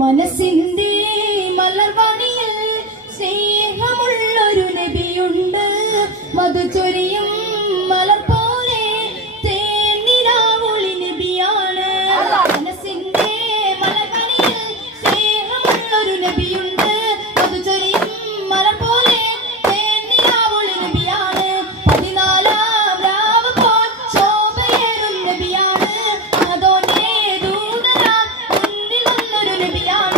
മനസ്സിന്റെ മലർവാണിയിൽ സ്നേഹമുള്ളൊരു നബിയുണ്ട്. മധുചൊരിയും മലർ പോലെ തേനിലാവുളി നബിയാണ്. മനസ്സിന്റെ മലർവാണിയിൽ സ്നേഹമുള്ളൊരു നബിയുണ്ട്. മധുചൊരിയും മലർ പോലെ തേനിലാവുളി നബിയാണ്. 14-ാം രാവ് പോൽ ശോഭയേറും നബിയാണ്. അതോനെ ദൂതരാ മുന്നിൽ വന്നൊരു നബിയാണ്.